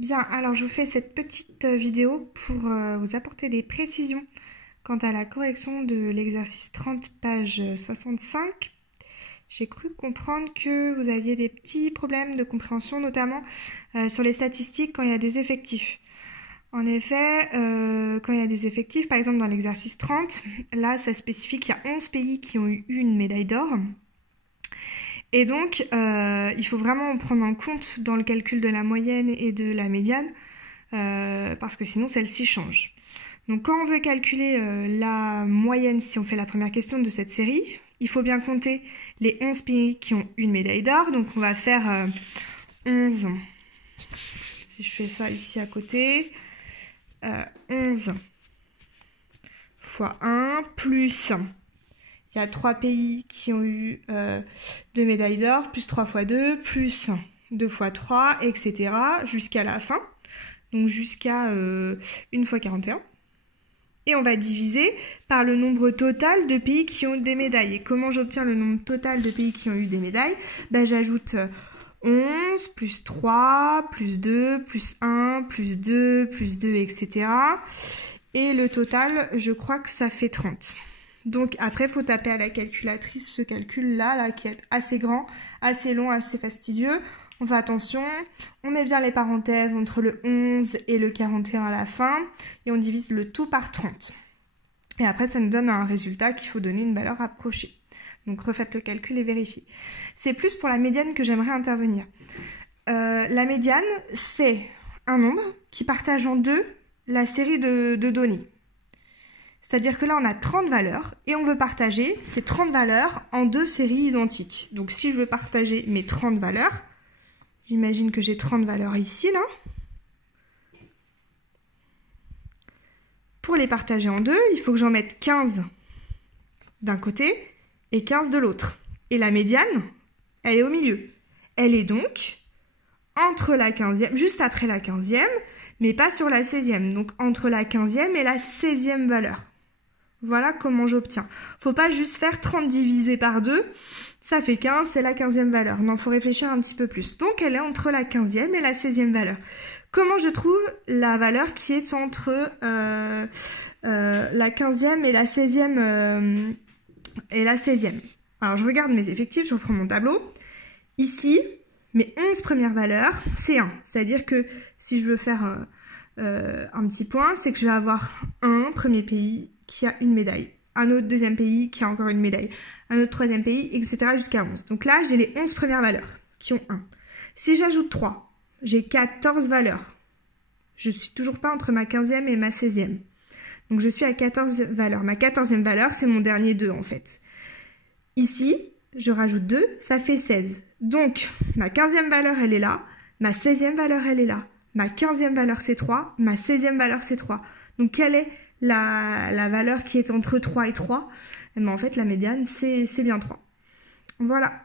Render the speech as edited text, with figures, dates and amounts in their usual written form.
Bien, alors je vous fais cette petite vidéo pour vous apporter des précisions quant à la correction de l'exercice 30, page 65. J'ai cru comprendre que vous aviez des petits problèmes de compréhension, notamment sur les statistiques quand il y a des effectifs. En effet, quand il y a des effectifs, par exemple dans l'exercice 30, là ça spécifie qu'il y a 11 pays qui ont eu une médaille d'or. Et donc, il faut vraiment prendre en compte dans le calcul de la moyenne et de la médiane, parce que sinon celle-ci change. Donc quand on veut calculer la moyenne, si on fait la première question de cette série, il faut bien compter les 11 pays qui ont une médaille d'or. Donc on va faire 11, si je fais ça ici à côté, 11 fois 1 plus... Il y a 3 pays qui ont eu 2 médailles d'or, plus 3 fois 2, plus 2 fois 3, etc. jusqu'à la fin. Donc jusqu'à 1 fois 41. Et on va diviser par le nombre total de pays qui ont des médailles. Et comment j'obtiens le nombre total de pays qui ont eu des médailles? J'ajoute 11, plus 3, plus 2, plus 1, plus 2, etc. Et le total, je crois que ça fait 30. Donc après, il faut taper à la calculatrice ce calcul-là, qui est assez grand, assez long, assez fastidieux. On fait attention, on met bien les parenthèses entre le 11 et le 41 à la fin, et on divise le tout par 30. Et après, ça nous donne un résultat qu'il faut donner une valeur approchée. Donc refaites le calcul et vérifiez. C'est plus pour la médiane que j'aimerais intervenir. La médiane, c'est un nombre qui partage en deux la série de données. C'est-à-dire que là, on a 30 valeurs et on veut partager ces 30 valeurs en deux séries identiques. Donc, si je veux partager mes 30 valeurs, j'imagine que j'ai 30 valeurs ici, là. Pour les partager en deux, il faut que j'en mette 15 d'un côté et 15 de l'autre. Et la médiane, elle est au milieu. Elle est donc entre la 15e, juste après la 15e, mais pas sur la 16e. Donc, entre la 15e et la 16e valeur. Voilà comment j'obtiens. Faut pas juste faire 30 divisé par 2, ça fait 15, c'est la 15e valeur. Non, faut réfléchir un petit peu plus. Donc, elle est entre la 15e et la 16e valeur. Comment je trouve la valeur qui est entre la 15e et la 16e Alors, je regarde mes effectifs, je reprends mon tableau. Ici, mes 11 premières valeurs, c'est 1. C'est-à-dire que si je veux faire un petit point, c'est que je vais avoir un premier pays qui a une médaille, un autre deuxième pays qui a encore une médaille, un autre troisième pays, etc. jusqu'à 11. Donc là, j'ai les 11 premières valeurs qui ont 1. Si j'ajoute 3, j'ai 14 valeurs. Je ne suis toujours pas entre ma 15e et ma 16e. Donc je suis à 14 valeurs. Ma 14e valeur, c'est mon dernier 2 en fait. Ici, je rajoute 2, ça fait 16. Donc ma 15e valeur, elle est là. Ma 16e valeur, elle est là. Ma 15e valeur, c'est 3. Ma 16e valeur, c'est 3. Donc quelle est la valeur qui est entre 3 et 3? En fait, la médiane, c'est bien 3. Voilà.